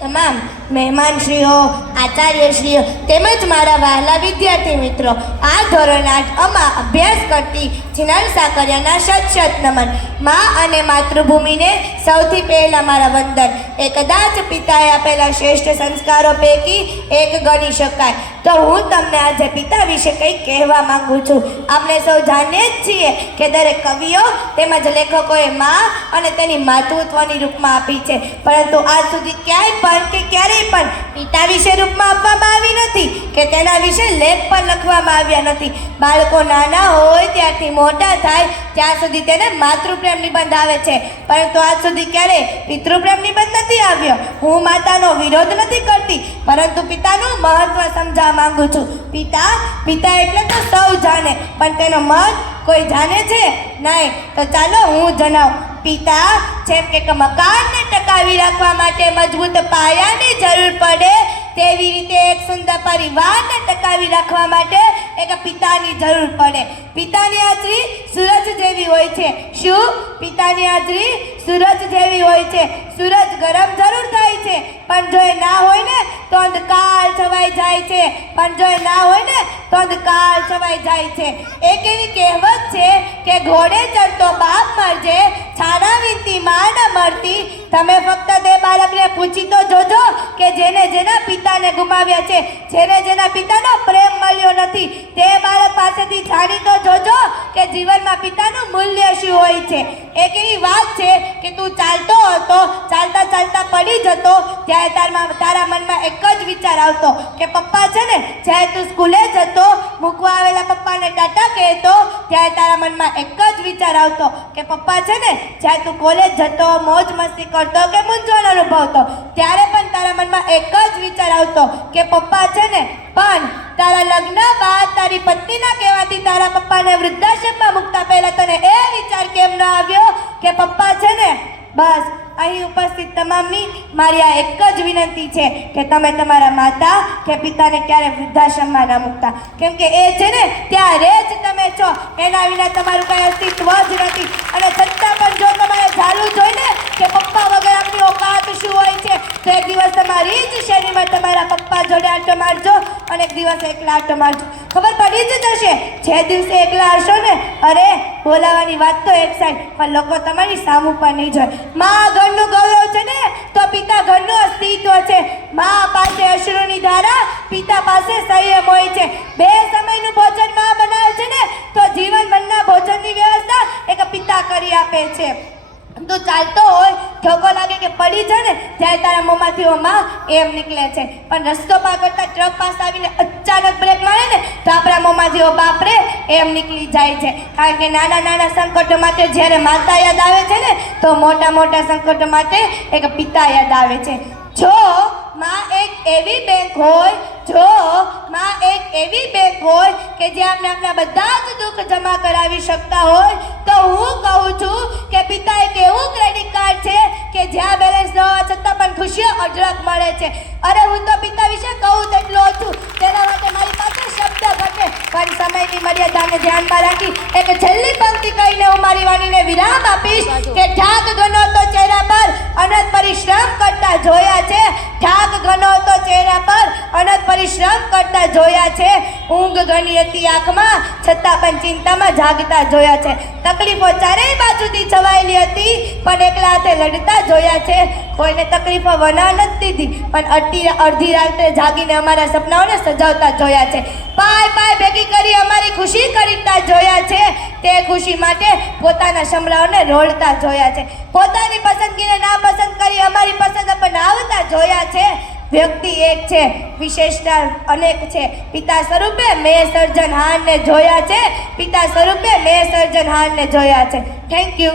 તમામ મહેમાનશ્રીઓ, આચાર્યશ્રીઓ તેમજ મારા વહાલા વિદ્યાર્થી મિત્રો, આ ધોરણ 8 અભ્યાસ કરતી જીનલ સાકરિયાના શત નમન. મા અને માતૃભૂમિને સૌથી પહેલા મારા વંદન. એ કદાચ પિતાએ આપેલા શ્રેષ્ઠ સંસ્કારો પૈકી એક ગણી શકાય. તો હું તમને આજે પિતા વિશે કંઈક કહેવા માંગુ છું. આપણે સૌ જાણીએ જ છીએ કે દરેક કવિઓ તેમજ લેખકોએ મા અને તેની માતૃત્વની રૂપમાં આપી છે, પરંતુ આજ સુધી ક્યારેય પણ પિતા વિશે રૂપમાં આપવામાં આવી નથી કે તેના વિશે લેખ પણ લખવામાં આવ્યા નથી. બાળકો નાના હોય ત્યારથી મોટા થાય ત્યાં સુધી તેને માતૃપ્રેમ નિબંધ આવે છે, પરંતુ આજ સુધી ક્યારેય પિતૃપ્રેમ નિબંધ નથી આવ્યો. હું માતાનો વિરોધ નથી કરતી, પરંતુ પિતાનું મહત્વ સમજાવવા માંગુ છું. પિતા એટલે તો સૌ જાણે, પણ તેનો મત કોઈ જાણે છે નહીં. તો ચાલો હું જણાવું. પિતા જેમ કે મકાનને ટકાવી રાખવા માટે મજબૂત પાયાની જરૂર પડે, તેવી રીતે એક સુંદર પરિવારને ટકાવી રાખવા માટે એક પિતાની જરૂર પડે. પિતાની હાજરી સૂરજ જેવી હોય છે. શું? પિતાની હાજરી સૂરજ જેવી હોય છે. સૂરજ ગરમ જરૂર થાય છે, પણ જો એ ના હોય ને તો અંધકાર છવાઈ જાય છે. એક એવી કહેવત છે કે ઘોડે ચડતો બાપ મરજે, છાણા વીનતી માં ન મરતી. તમે ફક્ત તે બાળકને પૂછી તો જોજો કે જેના પિતાને ગુમાવ્યા છે, જેના પિતાનો પ્રેમ મળ્યો નથી, તે બાળક પાસેથી જાણી તો જોજો કે જીવનમાં પિતાનું મૂલ્ય શું હોય છે. એક એવી વાત છે કે તું ચાલતો હતો, ચાલતા પડી જતો, ત્યારે તારા મનમાં એક જ વિચાર આવતો કે પપ્પા છે ને, જ્યારે તું સ્કૂલે જતો, મૂકવા આવેલા પપ્પાને ટાટા કહેતો, ત્યારે તારા મનમાં એક જ વિચાર આવતો કે પપ્પા છે ને, જ્યારે તું કોલેજ જતો, મોજ મસ્તી કરતો કે મૂંઝવણ અનુભવતો, ત્યારે પણ તારા મનમાં એક જ વિચાર આવતો કે પપ્પા છે ને. પણ તારા લગ્ન બાદ તારી પત્નીના કહેવાથી તારા પપ્પાને વૃદ્ધાશ્રમમાં મૂકતા પહેલા તને એ વિચાર કેમ ન આવ્યો કે પપ્પા છે ને. બસ અહીં ઉપસ્થિત તમામની મારી આ એક જ વિનંતી છે કે તમે તમારા માતા કે પિતાને ક્યારે વૃદ્ધાશ્રમમાં ના મૂકતા, કેમ કે એ છે ને ત્યારે જ તમે છો, એના વિના તમારું કંઈ અસ્તિત્વ જ નથી. અને છતાં પણ જો તમારે જાણવું જોઈએ ને કે પપ્પા વગર આપણી ઓકાત શું હોય છે, તો એક દિવસ તમારી જ શેરીમાં તમારા પપ્પા જોડે આંટો મારજો અને એક દિવસ એકલા આંટો મારજો. ખબર પડી જ જશે. જે દિવસે એકલા હશો ને, અરે બોલાવાની વાત તો એક સાઈડ, પણ લોકો તમારી સામું પણ નહીં જોય. મા ઘરનું ગૌરવ છે ને, તો પિતા ઘરનું અસ્તિત્વ છે. મા પાસે અશ્રુની ધારા, પિતા પાસે સંયમ હોય છે. બે સમયનું ભોજન મા બનાવે છે ને, તો જીવનભરના ભોજનની વ્યવસ્થા એક પિતા કરી આપે છે. તું ચાલતો હોય, ઠોકો લાગે કે પડી જાય ને, ત્યારે તારા મોંમાંથી માં એમ નીકળે છે, પણ રસ્તો પાર કરતા ટ્રક પાસે આવીને અચાનક બ્રેક મારે ને, તો આપણા મોંમાંથી બાપરે એમ નીકળી જાય છે. કારણ કે નાના સંકટો માટે જ્યારે માતા યાદ આવે છે ને, તો મોટા સંકટો માટે એક પિતા યાદ આવે છે. જો માં એક એવી બેંક હોય કે જ્યાં આપણે આપણા બધા જ દુઃખ જમા કરાવી શકતા હોય, તો હું કહું છું કે પિતા એક એવું ક્રેડિટ કાર્ડ છે કે જ્યાં બેલેન્સ ન હોવા છતાં પણ ખુશીઓ અઢળક મળે છે. અરે હું તો પિતા વિશે કહું તેટલું ઓછું, તેના માટે મારી પાસે શબ્દ ઘટે, પણ સમયની મર્યાદાને ધ્યાનમાં રાખી એક છેલ્લી પંક્તિ કહીને હું મારી વાણીને વિરામ આપીશ કે ઠાક ઘનો તો ચહેરા પર અનંત પરિશ્રમ કરતા જોયા છે. ઊંઘ ઘણી હતી આંખમાં, છતાં પણ ચિંતામાં જાગતા જોયા છે. તકલીફો ચારેય બાજુથી છવાયેલી હતી, પણ એકલા હાથે લડતા જોયા છે. કોઈને તકલીફો વના નથી દીધી, પણ અડધી રાત્રે જાગીને અમારા સપનાઓને સજાવતા જોયા છે. પાય ભેગી કરી અમારી ખુશી ખરીદતા જોયા છે. તે ખુશી માટે પોતાના સમરાઓને રોળતા જોયા છે. પોતાની પસંદગીને ના પસંદ કરી અમારી પસંદ બનાવતા જોયા છે. વ્યક્તિ એક છે, વિશેષતા અનેક છે. પિતા સ્વરૂપે મેં સર્જનહારને જોયા છે. Thank you.